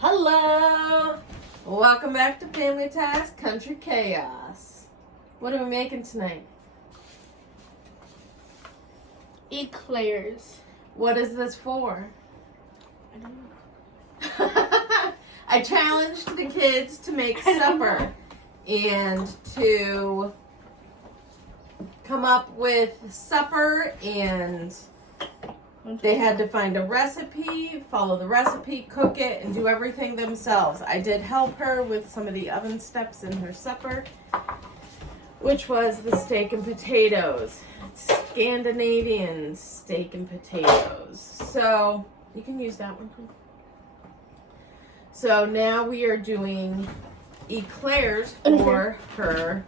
Hello! Welcome back to Family Ties Country Chaos. What are we making tonight? Eclairs. What is this for? I don't know. I challenged the kids to make supper and to come up with supper, and they had to find a recipe, follow the recipe, cook it, and do everything themselves. I did help her with some of the oven steps in her supper, which was the steak and potatoes. Scandinavian steak and potatoes. So, you can use that one, please. So now we are doing eclairs for her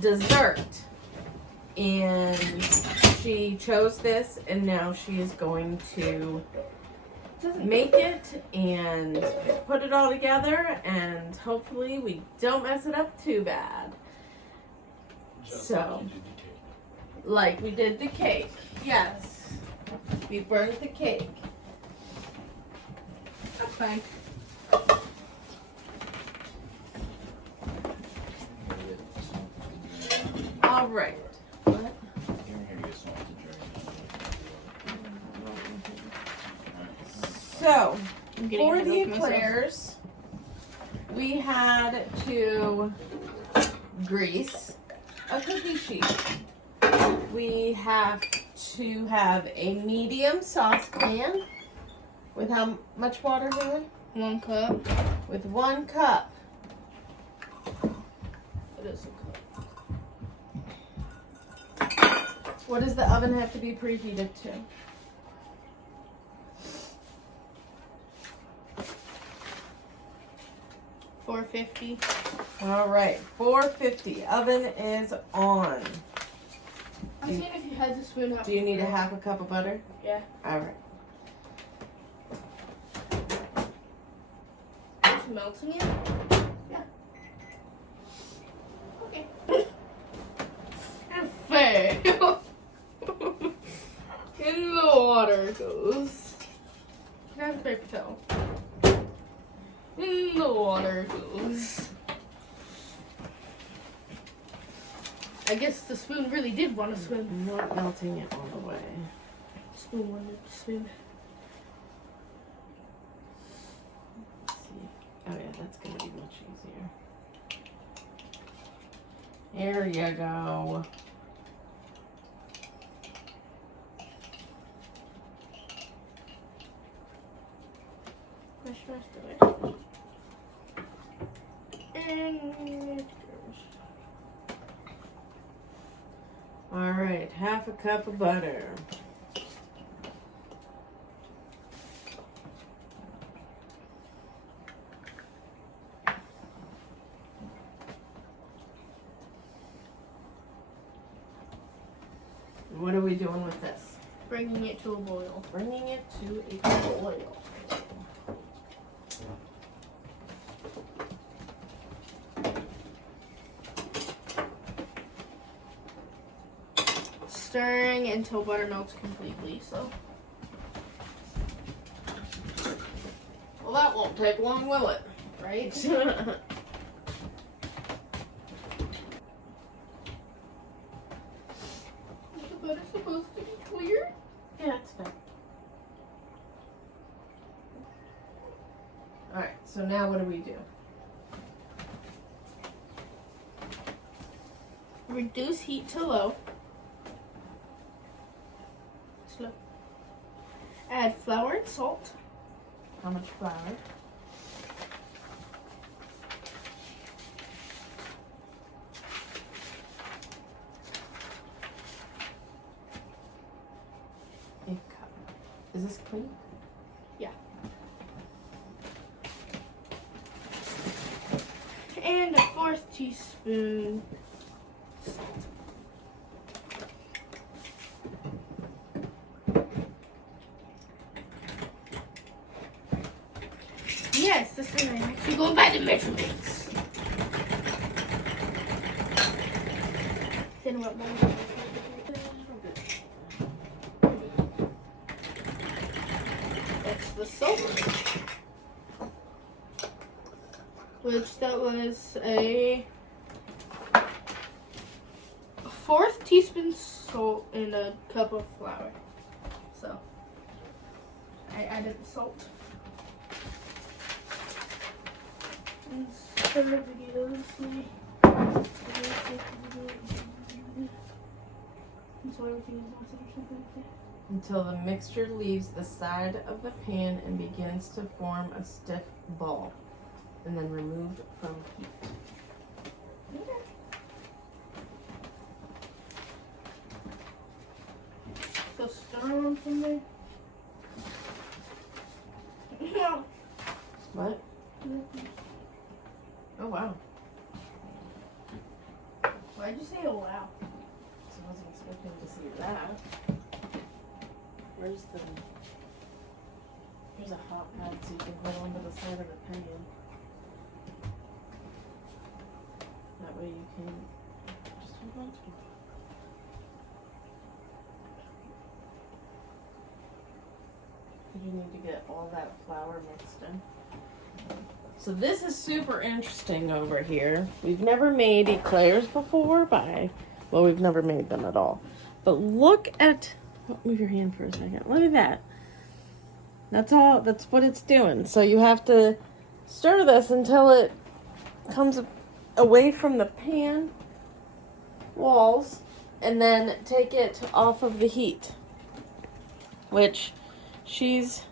dessert. And she chose this, and now she is going to make it and put it all together, and hopefully we don't mess it up too bad. So, like we did the cake. Yes. We burnt the cake. That's fine. All right. What? So, for the eclairs, we had to grease a cookie sheet. We have to have a medium saucepan with how much water, Haley? 1 cup. With 1 cup. It is a cup. What does the oven have to be preheated to? $450. All right, 450. Oven is on. I'm seeing if you had the spoon out. Do you need a half a cup of butter? Yeah. All right. Just melting it? Yeah. Okay. Fail. In the water goes. Can I have a paper towel? In the water goes. I guess the spoon really did want to swim. I'm not melting it all the way. Spoon wanted to swim. Let's see. Oh yeah, that's gonna be much easier. There you go. Mash the way. And it goes. All right, half a cup of butter. What are we doing with this? Bringing it to a boil. Bringing it to a boil. Stirring until butter melts completely, so. Well, that won't take long, will it? Right? Is the butter supposed to be clear? Yeah, it's fine. All right, so now what do we do? Reduce heat to low. Slow. Add flour and salt. How much flour? A cup. Is this clean? Yeah. And a 1/4 teaspoon salt. Yes, this one I'm actually going by the measurements. Then what more? That's the salt. which that was a 1/4 teaspoon salt in a cup of flour. So I added the salt. And stir vigorously. So everything is melted or something like that. Until the mixture leaves the side of the pan and begins to form a stiff ball. And then remove from heat. Okay. So stir on from there. No. What? Oh wow. Why'd you say oh wow? I wasn't expecting to see that. Where's the... There's a hot pad so you can hold onto the side of the pan. That way you can just hold on to it. You need to get all that flour mixed in. So this is super interesting over here. We've never made eclairs before well, we've never made them at all. But look at, move your hand for a second. Look at that. That's all, that's what it's doing. So you have to stir this until it comes away from the pan walls and then take it off of the heat, which she's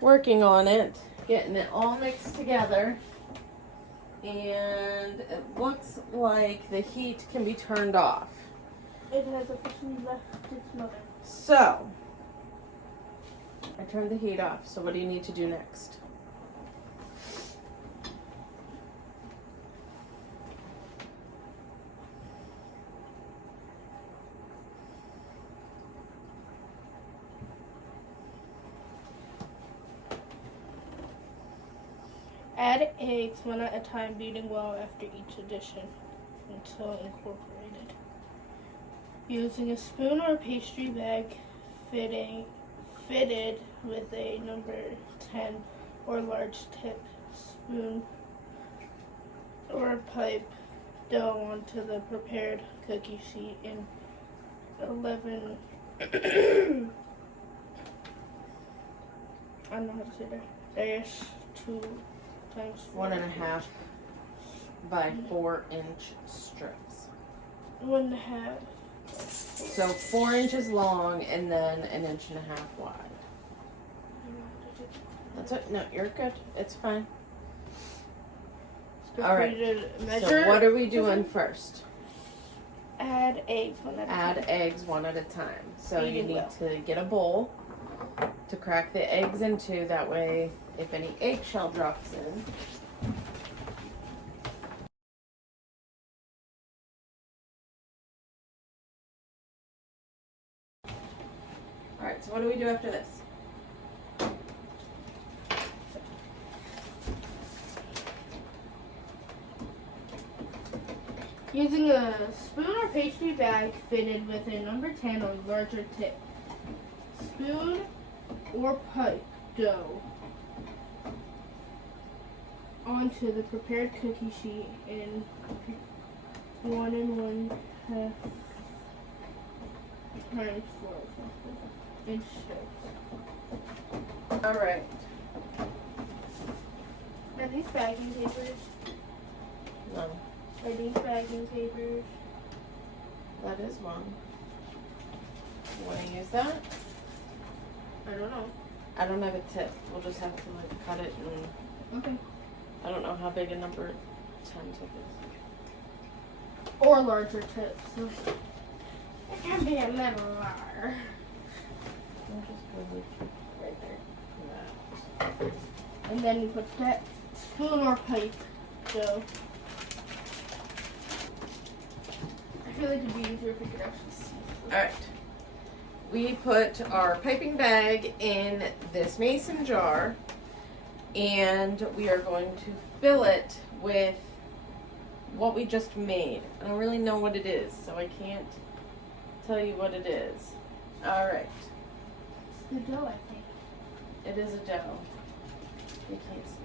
working on it, getting it all mixed together, and it looks like the heat can be turned off. It has officially left its mother. So, I turned the heat off, so what do you need to do next? Add eggs one at a time, beating well after each addition until incorporated. Using a spoon or a pastry bag fitted with a number 10 or large tip spoon or pipe dough onto the prepared cookie sheet in 11 I don't know how to say that. Dash 2 times 1.5 by 4-inch strips. 1.5. So 4 inches long and then 1.5 inches wide. That's it. No, you're good. It's fine. All right. So what are we doing first? Add eggs one at a time. Add eggs one at a time. So you Beating need well. to get a bowl to crack the eggs into. That way, if any eggshell drops in, all right. So what do we do after this? Using a spoon or pastry bag fitted with a number 10 or larger tip. Spoon or pipe dough onto the prepared cookie sheet in 1 1/2 times 4 inch strips. All right. Are these bagging papers? No, Are these bagging papers? that is one. You want to use that? I don't know. I don't have a tip. We'll just have to like cut it and Okay. I don't know how big a number 10 tip is. Or larger tips. So it can be a little larger. I'll just go with Right there. that. And then you put that spoon or pipe dough. I feel like it'd be easier if we could actually see. All right. We put our piping bag in this mason jar and we are going to fill it with what we just made. I don't really know what it is, so I can't tell you what it is. All right. It's the dough, I think. It is a dough. You can't see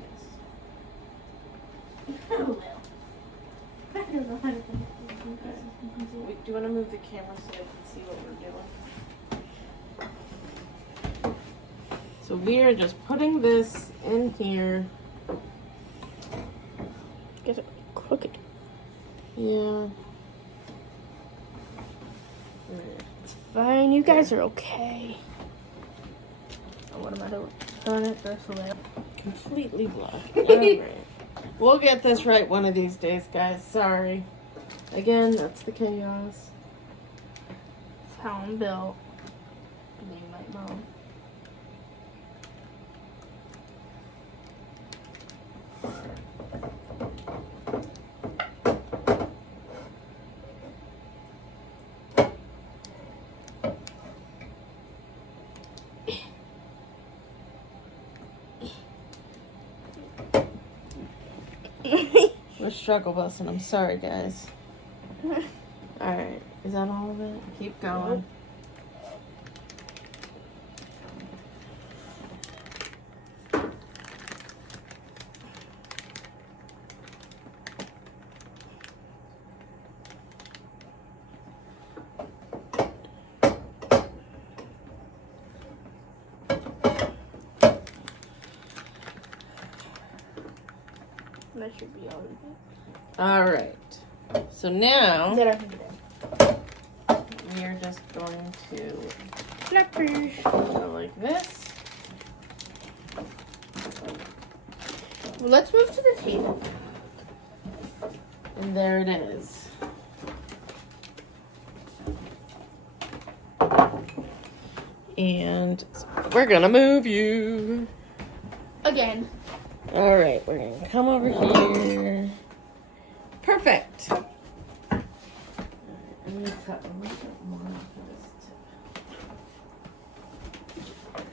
this. Wait, do you want to move the camera so I can see what we're doing? So we are just putting this in here. Get it crooked. Yeah. It's fine. You guys are okay. Oh, what am I doing? Turn it this way. Completely blocked. Alright. We'll get this right one of these days, guys. Sorry. Again, that's the chaos. That's how I'm built. Being my mom. We're struggle busting. I'm sorry, guys. Alright. Is that all of it? Keep going. That should be all of it. Alright. So now Then I can do that. we are just going to Flappers. go like this. Well, let's move to the table. And there it is. And we're gonna move you. Again. All right, we're gonna come over here. Perfect. I'm gonna cut a little bit more off of this tip.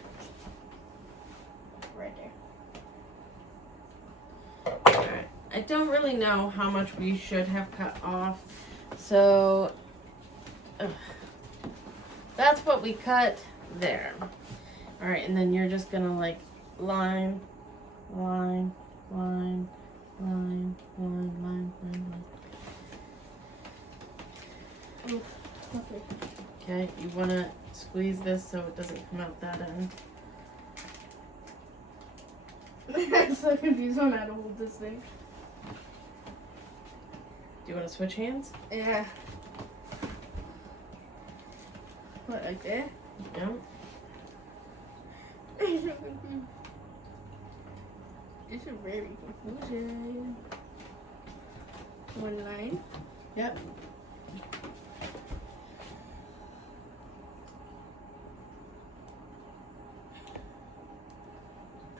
Right there. All right. I don't really know how much we should have cut off, so that's what we cut there. All right, and then you're just gonna like line, line, line, line, line, line, line, line. Oof. Okay. Okay, you wanna squeeze this so it doesn't come out that end. I'm so confused on how to hold this thing. Do you wanna switch hands? Yeah. What, like that? Yeah. This is very confusing. One line. Yep.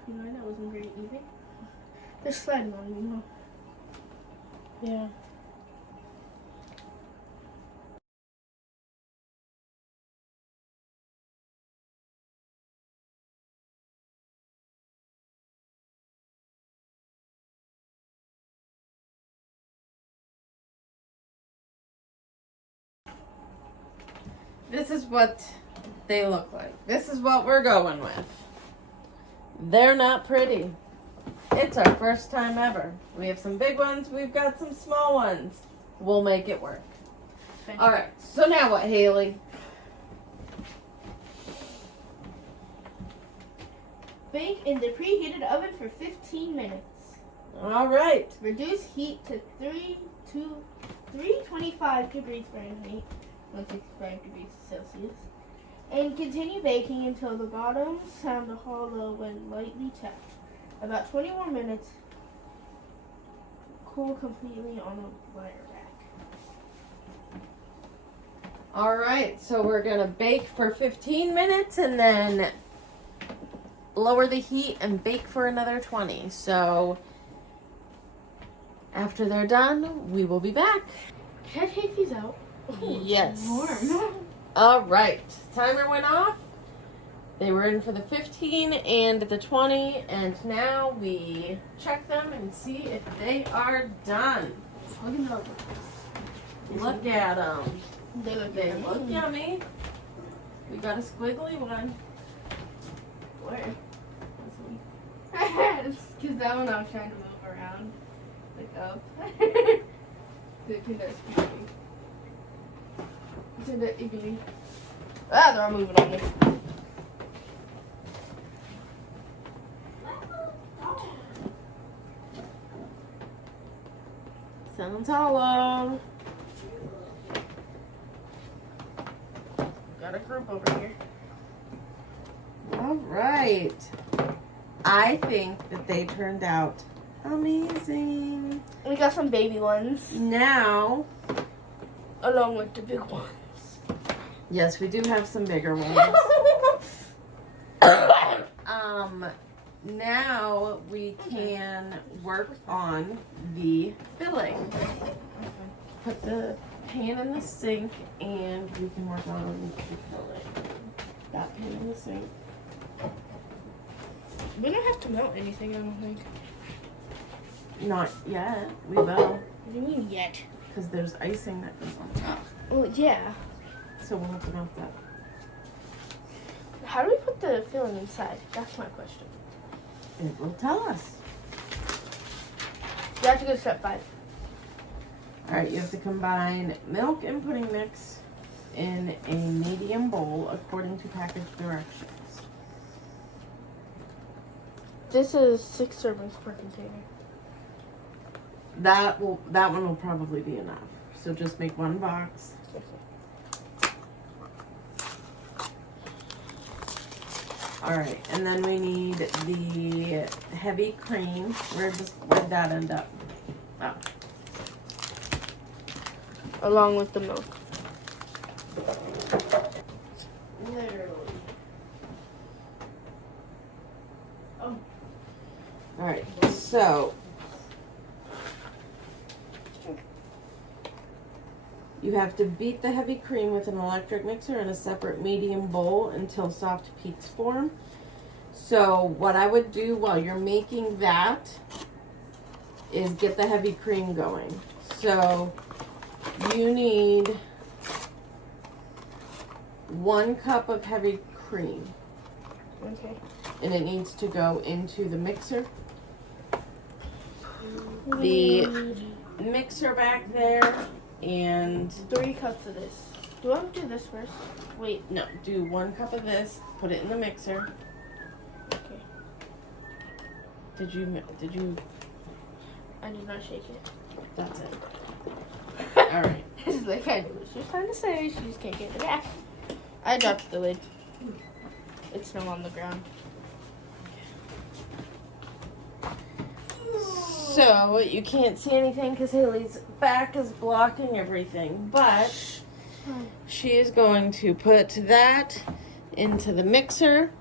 You know, that wasn't very even. They're sliding on me, huh? Yeah. This is what they look like. This is what we're going with. They're not pretty. It's our first time ever. We have some big ones. We've got some small ones. We'll make it work. All right. So now what, Haley? Bake in the preheated oven for 15 minutes. All right. Reduce heat to 325 degrees Fahrenheit, 165 degrees Celsius, and continue baking until the bottoms sound hollow when lightly tapped. About 20 more minutes. Cool completely on a wire rack. All right. So we're going to bake for 15 minutes and then lower the heat and bake for another 20. So after they're done, we will be back. Can I take these out? Ooh, Yes. It's warm. All right. Timer went off. They were in for the 15 and the 20, and now we check them and see if they are done. Look at them. They look They yummy. look yummy. We got a squiggly one. Where? Because that one I'm trying to move around. Like up. Ah, they're all moving on me. Sounds hollow. Got a group over here. All right. I think that they turned out amazing. We got some baby ones. Now, Along with the big ones. yes, we do have some bigger ones. Now we can work on the filling. Put the pan in the sink and we can work on the filling. That pan in the sink. We don't have to melt anything, I don't think. Not yet. We will. What do you mean yet? Because there's icing that goes on top. Well, yeah. So we'll have to melt that. How do we put the filling inside? That's my question. It will tell us. You have to go to step 5. Alright, you have to combine milk and pudding mix in a medium bowl according to package directions. This is 6 servings per container. That one will probably be enough. So just make one box. Alright, and then we need the heavy cream. Where'd that end up? Oh. Along with the milk. Literally. Oh. Alright, so you have to beat the heavy cream with an electric mixer in a separate medium bowl until soft peaks form. So what I would do while you're making that is get the heavy cream going. So you need 1 cup of heavy cream. Okay. And it needs to go into the mixer. The mixer back there. And 3 cups of this. Do I want to do this first? Wait. no, do 1 cup of this, put it in the mixer. Okay. Did you, I did not shake it. that's it. All right. This is like I knew what she was trying to say. She just can't get it back. I dropped the lid. It's still on the ground. So you can't see anything because Haley's back is blocking everything, but she is going to put that into the mixer,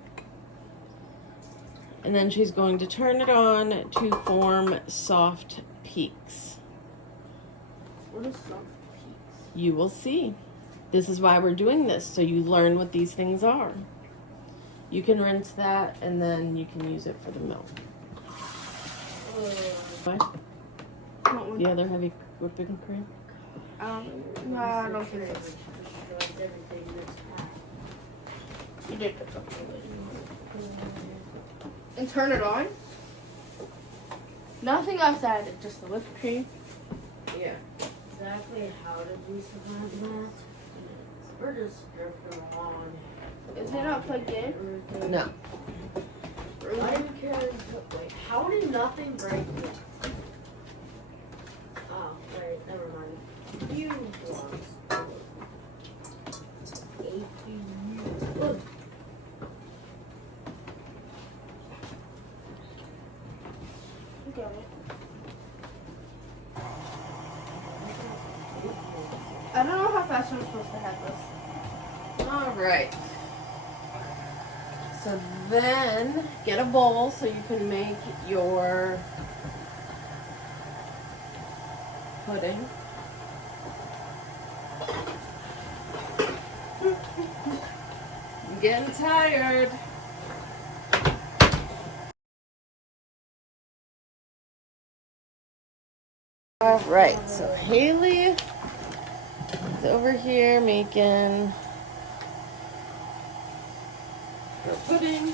and then she's going to turn it on to form soft peaks. What is soft peaks? You will see. This is why we're doing this, so you learn what these things are. You can rinse that, and then you can use it for the milk. What? The other heavy whipping cream? No, I don't think it's. You did put something in it. And turn it on? Nothing else added, just the whipped cream. Yeah. Exactly how did we survive that? We're just drifting along. Is it not plugged in? No. Why do we care? Wait, how did nothing break it? Oh, wait, never mind. You blocks. APU. Got it. I don't know how fast I'm supposed to have this. All right. So then get a bowl so you can make your pudding. I'm getting tired. All right, so Haley is over here making her pudding.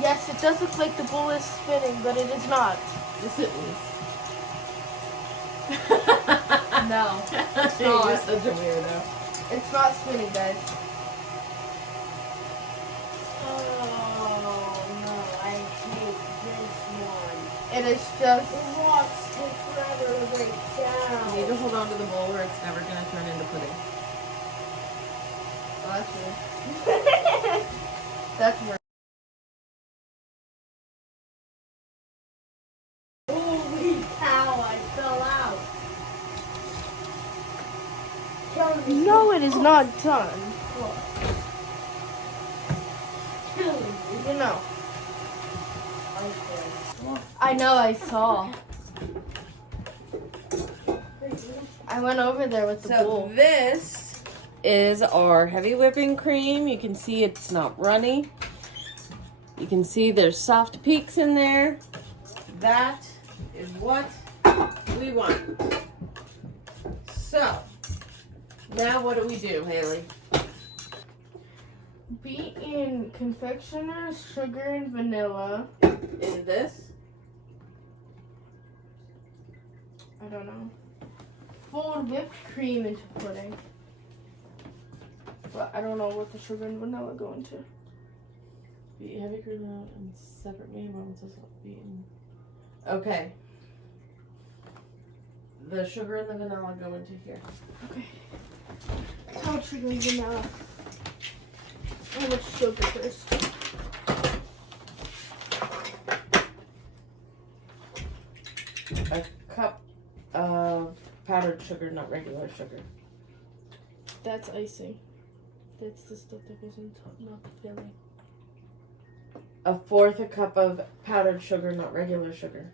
yes, it does look like the bowl is spinning, but it is not. Yes, it is. No, it's You're not. such a weirdo. It's not spinning, guys. Oh no, I hate this one. It is just. The rocks take forever to break You need to down. hold on to the bowl or it's never going to turn into pudding. Oh, that's weird. That's weird. Holy cow, I fell out. Killing me. No, it is not done. Killing me. You know. Okay. I know, I saw. I went over there with the So bowl. this is our heavy whipping cream. You can see it's not runny. You can see there's soft peaks in there. That is what we want. So now what do we do, Haley? Beat in confectioners, sugar, and vanilla. In this? I don't know. Fold whipped cream into pudding. But I don't know what the sugar and vanilla go into. Beat heavy cream out and separate me once it's beaten. Okay. The sugar and the vanilla go into here. Okay. How much sugar and vanilla? How much sugar first? A cup of powdered sugar, not regular sugar. That's icing. That's the stuff that goes in top, not the filling. 1/4 a cup of powdered sugar, not regular sugar.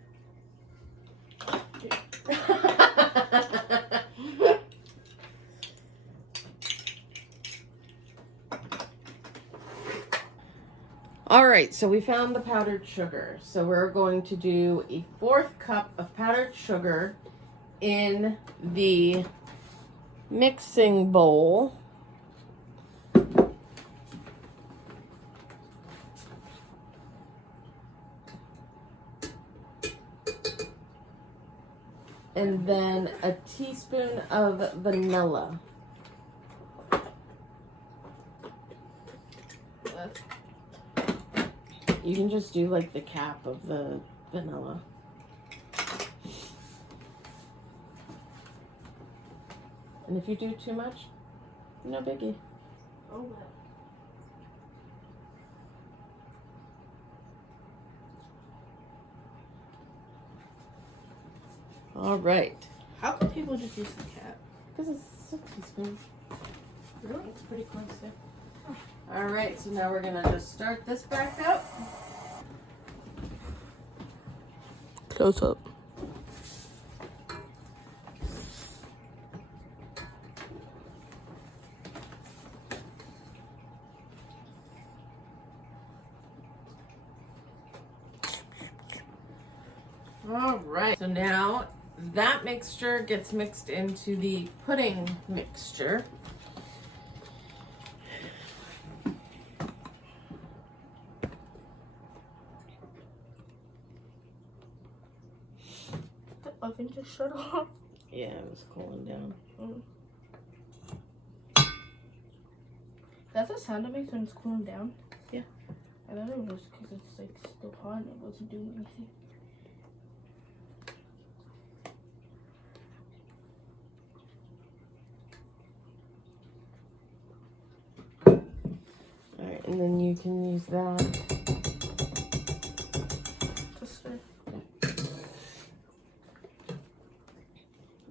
All right, so we found the powdered sugar. So we're going to do 1/4 cup of powdered sugar in the mixing bowl. And then a teaspoon of vanilla. You can just do like the cap of the vanilla. And if you do too much, no biggie. Oh well. All right. How can people just use the cap? Because it's a teaspoon. Really? It's pretty close there. All right, so now we're gonna just start this back up. Close up. All right, so now that mixture gets mixed into the pudding mixture. The oven just shut off. Yeah, it was cooling down. That's the sound it makes when it's cooling down? Yeah. I thought it was because it's like still hot and it wasn't doing anything. All right, and then you can use that. Just stir.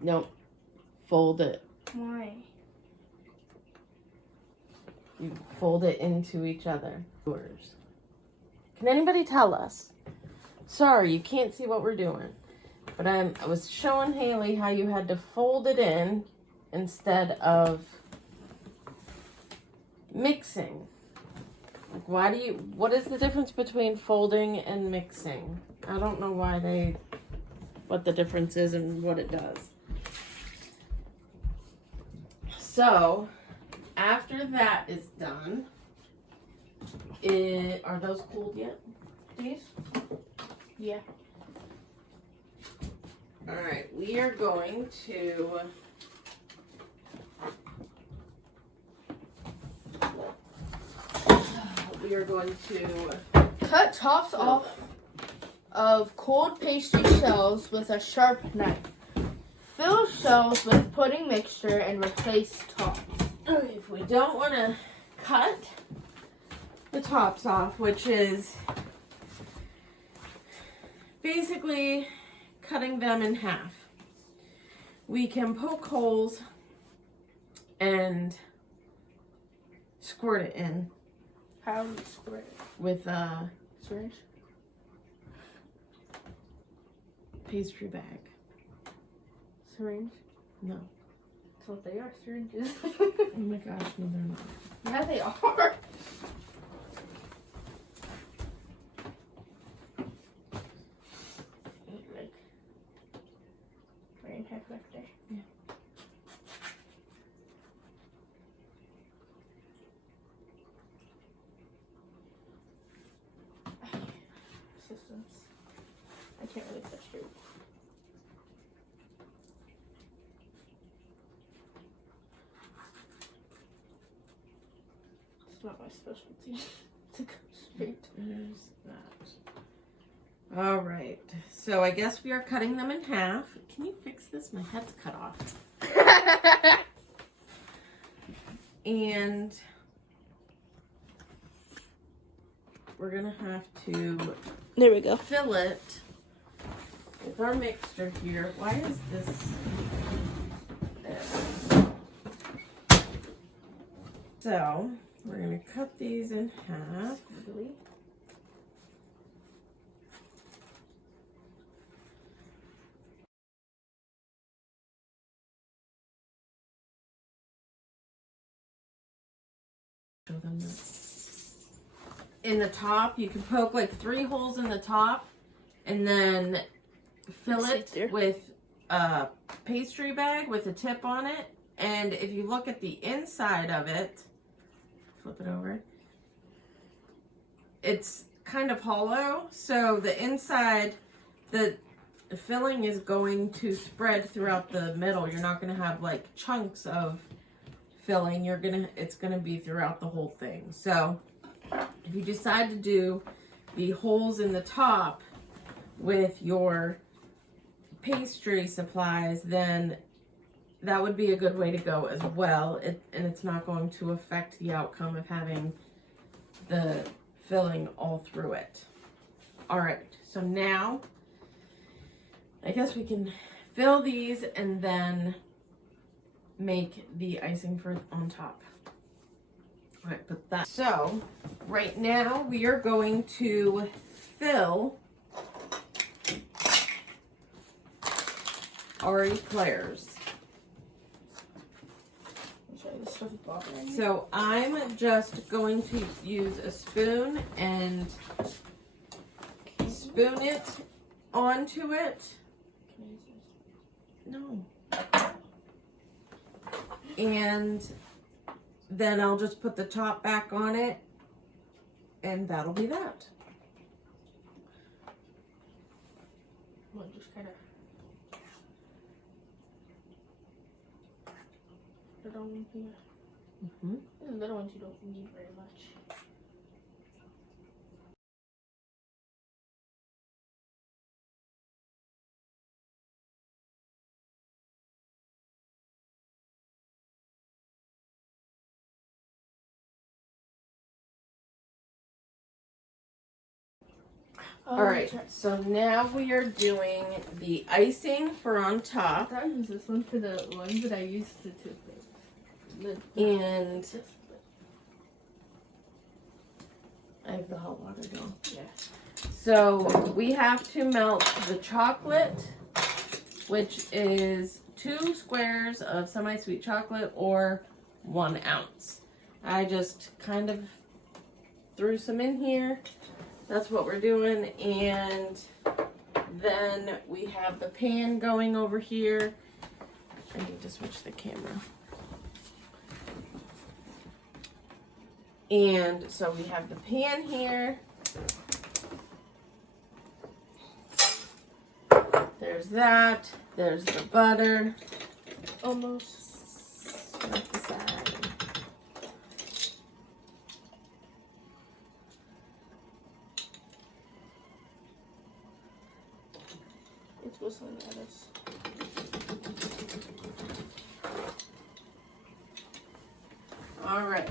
Nope. Fold it. Why? You fold it into each other. Yours. Can anybody tell us? Sorry, you can't see what we're doing. But I was showing Haley how you had to fold it in instead of mixing. Like, what is the difference between folding and mixing? I don't know what the difference is and what it does. So, after that is done, are those cooled yet? these? Yeah. All right, we are going to Cut tops off of cold pastry shells with a sharp knife. Fill shells with pudding mixture and replace tops. Okay, if we don't want to cut the tops off, which is basically cutting them in half, we can poke holes and squirt it in How do you squirt it? with a Syringe? pastry bag. Syringe? No. That's what they are, syringes. Oh my gosh, no, they're not. Yeah, they are. Like, right in half left there. Yeah. Systems. I can't really touch it. It's not my specialty to go straight. There's that. All right, so I guess we are cutting them in half. Can you fix this? My head's cut off. And we're gonna have to There we go. fill it with our mixture here. Why is this there? So we're gonna cut these in half. Show them that. In the top, you can poke like 3 holes in the top and then fill it with a pastry bag with a tip on it. And if you look at the inside of it, flip it over, it's kind of hollow. So the inside, the filling is going to spread throughout the middle. You're not going to have like chunks of filling. It's gonna be throughout the whole thing. So if you decide to do the holes in the top with your pastry supplies, then that would be a good way to go as well. And it's not going to affect the outcome of having the filling all through it. All right, so now I guess we can fill these and then make the icing for on top. All right, put that. So right now we are going to fill our eclairs. So I'm just going to use a spoon and spoon it onto it. No. And then I'll just put the top back on it, and that'll be that. Well, just kind of put it on here. The little ones you don't need very much. All right, so now we are doing the icing for on top. I use this one for the ones that I used to toothpaste. And I have the hot water going. Yeah. So we have to melt the chocolate, which is 2 squares of semi-sweet chocolate or 1 ounce. I just kind of threw some in here. That's what we're doing. And then we have the pan going over here. I need to switch the camera. And so we have the pan here. There's that. There's the butter. Almost. Set the side. It's whistling at us. All right.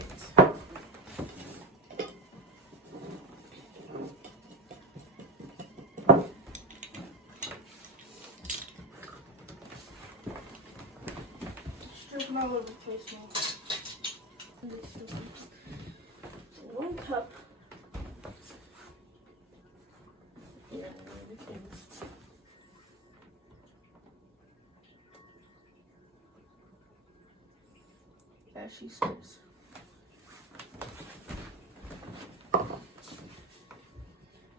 Dripping all over the place now. 1 cup. As she says.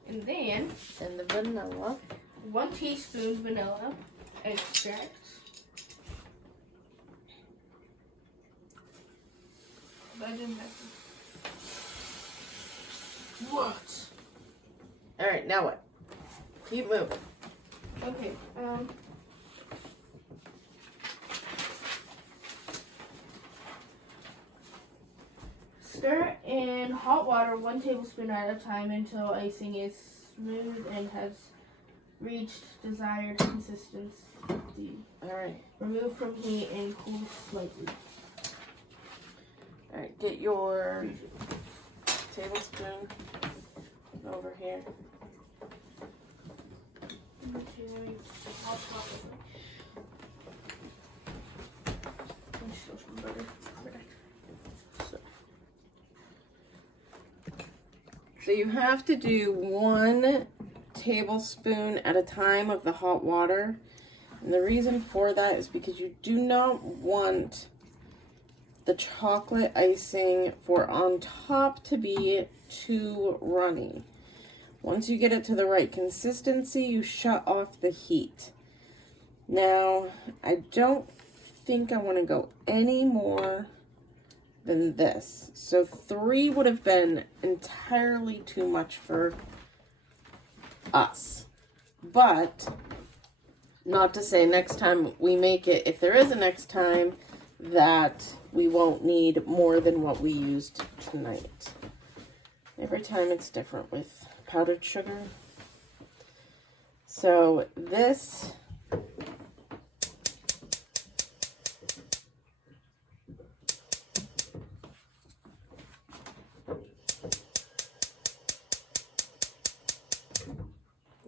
And then And the vanilla. 1 teaspoon vanilla extract. That didn't happen. What? All right, now what? Keep moving. Okay. Stir in hot water 1 tablespoon at a time until icing is smooth and has reached desired consistency. All right. Remove from heat and cool slightly. All right, get your tablespoon over here. Okay, let me I'll top it. Let me show some butter. So you have to do 1 tablespoon at a time of the hot water. And the reason for that is because you do not want the chocolate icing for on top to be too runny. Once you get it to the right consistency, you shut off the heat. Now, I don't think I want to go any more than this. So 3 would have been entirely too much for us. But not to say next time we make it, if there is a next time, that we won't need more than what we used tonight. Every time it's different with powdered sugar. So this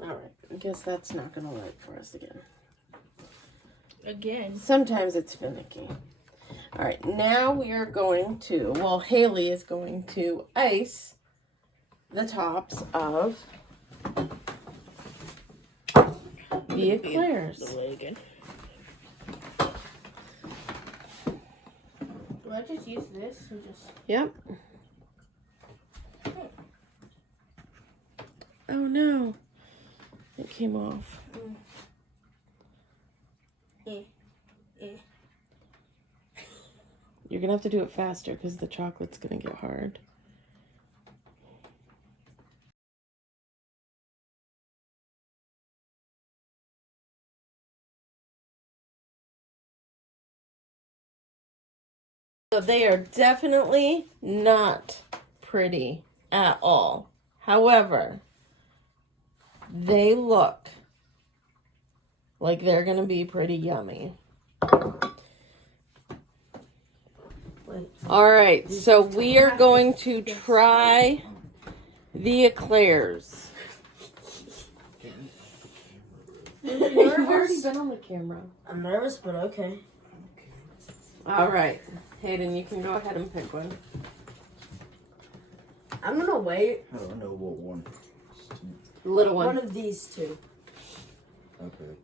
I guess that's not going to work for us again. Again. Sometimes it's finicky. All right, now we are going to, well, Haley is going to ice the tops of the Eclairs. The way again. Do I just use this or just... Yep. Oh no. It came off. You're going to have to do it faster because the chocolate's going to get hard. So they are definitely not pretty at all. However, they look like they're going to be pretty yummy. All right, so we are going to try the Eclairs. You've already been on the camera. I'm nervous, but okay. All right, Hayden, you can go ahead and pick one. I'm gonna wait. I don't know what one. Little one. One of these 2. Okay.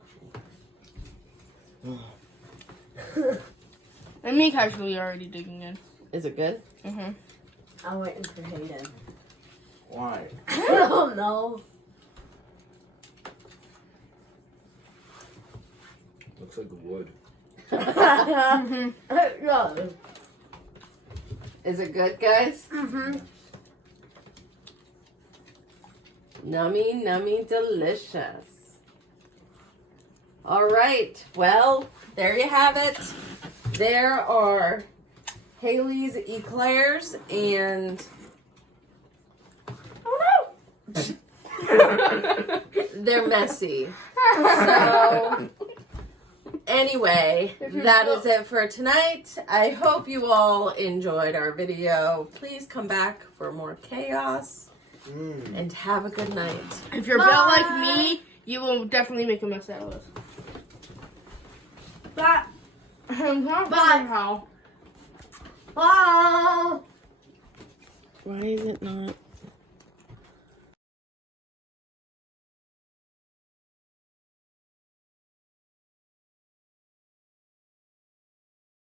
And me casually already digging in. Is it good? Mm-hmm. I'm waiting for Hayden. Why? I don't know. Looks like wood. No. Is it good, guys? Mm-hmm. Nummy, nummy, delicious. All right. Well, there you have it. There are Haley's Eclairs and they're messy. So anyway, that is it for tonight. I hope you all enjoyed our video. Please come back for more chaos and have a good night. If you're built like me, you will definitely make a mess out of us. Bye. How? Bye. Why is it not?